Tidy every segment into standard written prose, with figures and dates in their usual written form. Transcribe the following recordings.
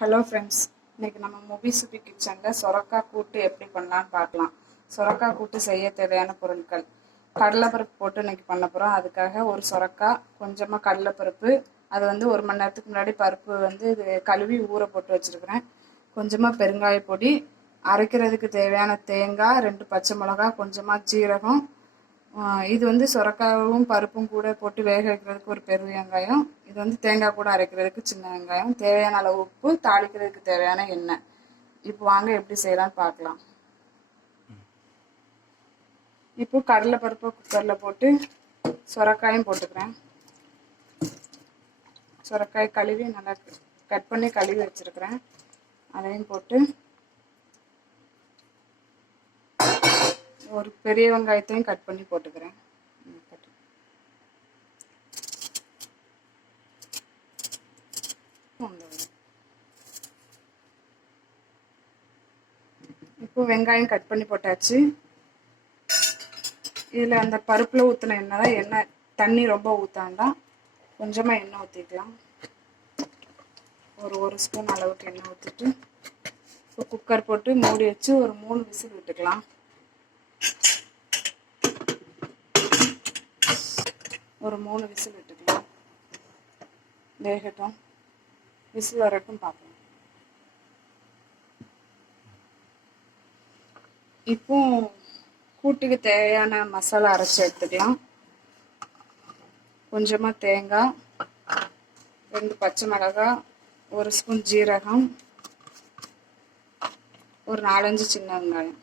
Hello friends, இன்றைக்கி நம்ம முபிசுபி கிச்சனில் சொரக்காய் கூட்டு எப்படி பண்ணலான்னு பார்க்கலாம். சொரக்காய் கூட்டு செய்ய தேவையான பொருட்கள்: கடலைப்பருப்பு போட்டு இன்றைக்கி பண்ண போகிறோம். அதுக்காக ஒரு சொரக்காய், கொஞ்சமாக கடலைப்பருப்பு, அது 1 மணி நேரத்துக்கு முன்னாடி பருப்பு இது கழுவி ஊற போட்டு வச்சுருக்கிறேன். கொஞ்சமாக பெருங்காய பொடி, அரைக்கிறதுக்கு தேவையான தேங்காய், 2 பச்சை மிளகா, கொஞ்சமாக ஜீரகம். இது சொரக்காயும் பருப்பும் கூட போட்டு வேக வைக்கிறதுக்கு ஒரு பெரிய வெங்காயம். இது தேங்காய் கூட அரைக்கிறதுக்கு சின்ன வெங்காயம். தேவையான அளவு உப்பு, தாளிக்கிறதுக்கு தேவையான எண்ணெய். இப்போ வாங்க எப்படி செய்யலாம்னு பார்க்கலாம். இப்போ கடலைப்பருப்பை குக்கரில் போட்டு சொரக்காயும் போட்டுக்கிறேன். சொரக்காய் கழுவி நல்லா கட் பண்ணி கழுவி வச்சுருக்கிறேன். அதையும் போட்டு ஒரு பெரிய வெங்காயத்தையும் கட் பண்ணி போட்டுக்கிறேன். இப்போ வெங்காயம் கட் பண்ணி போட்டாச்சு. இதில் அந்த பருப்பில் ஊற்றின எண்ணெய் தான். எண்ணெய் தண்ணி ரொம்ப ஊற்றாண்டாம், கொஞ்சமாக எண்ணெய் ஊற்றிக்கலாம். ஒரு ஸ்பூன் அளவுக்கு எண்ணெய் ஊற்றிட்டு இப்போ குக்கர் போட்டு மூடி வச்சு ஒரு 3 விசில் விட்டுக்கலாம். ஒரு 3 விசில் விட்டுக்கலாம். வேகட்டும், விசில் வரட்டும் பார்க்கலாம். இப்போ கூட்டுக்கு தேவையான மசாலா அரைச்சி எடுத்துக்கலாம். கொஞ்சமாக தேங்காய், 2 பச்சை மிளகாய், 1 ஸ்பூன் ஜீரகம், ஒரு 4-5 சின்ன வெங்காயம்.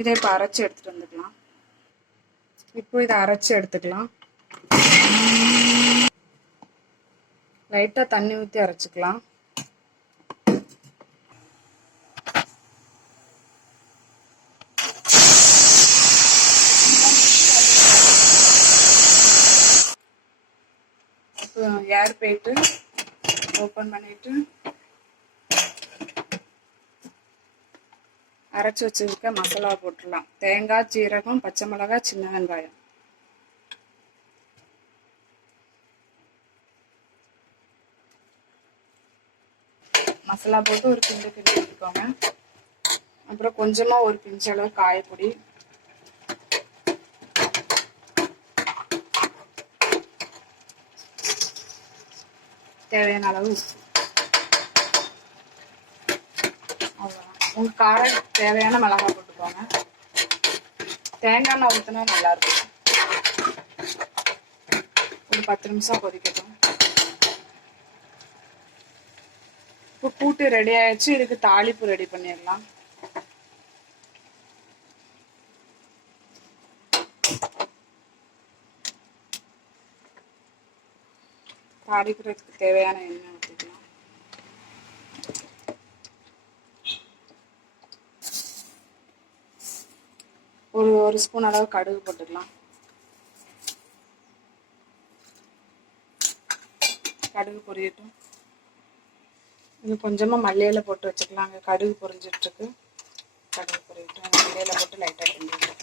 இதை இப்போ அரைச்சி எடுத்துகிட்டு வந்துக்கலாம். இப்போ இதை அரைச்சி எடுத்துக்கலாம். லைட்டாக தண்ணி ஊற்றி அரைச்சிக்கலாம். இப்போ ஏர் போயிட்டு ஓப்பன் பண்ணிட்டு அரைச்சி வச்சுருக்க மசாலா போட்டுடலாம். தேங்காய், ஜீரகம், பச்சை மிளகாய், சின்ன வெங்காயம். மசாலா போட்டு ஒரு கிண்டு எடுத்துக்கோங்க. அப்புறம் கொஞ்சமாக ஒரு பிஞ்சளவு காயப்பொடி, தேவையான அளவு உப்பு. அவ்வளோதான். உங்கள் காரம் தேவையான மிளகாய் போட்டுக்கோங்க. தேங்காய் எண்ணெய் ஊற்றினா நல்லாயிருக்கும். ஒரு 10 நிமிஷம் கொதிக்கட்டும். இப்போ கூட்டு ரெடி ஆயிடுச்சு. இதுக்கு தாளிப்பு ரெடி பண்ணிடலாம். தாளிக்கிறதுக்கு தேவையான எண்ணெய் ஊற்றிக்கலாம். ஒரு ஸ்பூன் அளவு கடுகு போட்டுக்கலாம். கடுகு பொரியட்டும். இது கொஞ்சமாக மல்லியில போட்டு வச்சுக்கலாம். அங்கே கடுகு பொரிஞ்சிட்ருக்கு. கடுகு பொரியட்டும். மல்லியில போட்டு லைட்டாக கிண்டிடலாம்.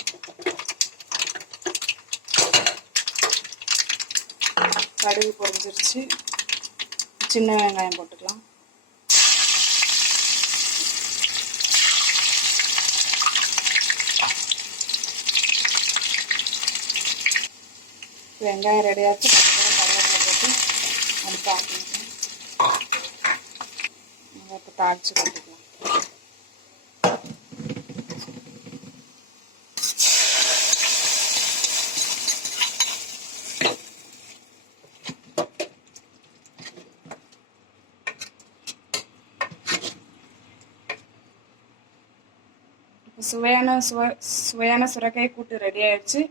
கடுகு பொரிஞ்சிருச்சு. சின்ன வெங்காயம் போட்டுக்கலாம். வெங்காயம் ரெடியாச்சு. கருவேப்பிலை போட்டு அடுத்து ஆக்கிக்கலாம். இப்போ தாளிச்சு போட்டுக்கலாம். சுவையான சுரைக்காய் கூட்டு ரெடி ஆயிடுச்சு.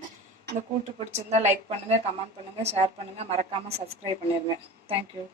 இந்த கூட்டு பிடிச்சிருந்தா லைக் பண்ணுங்கள், கமெண்ட் பண்ணுங்கள், ஷேர் பண்ணுங்கள். மறக்காமல் சப்ஸ்கிரைப் பண்ணிடுங்க. தேங்க்யூ.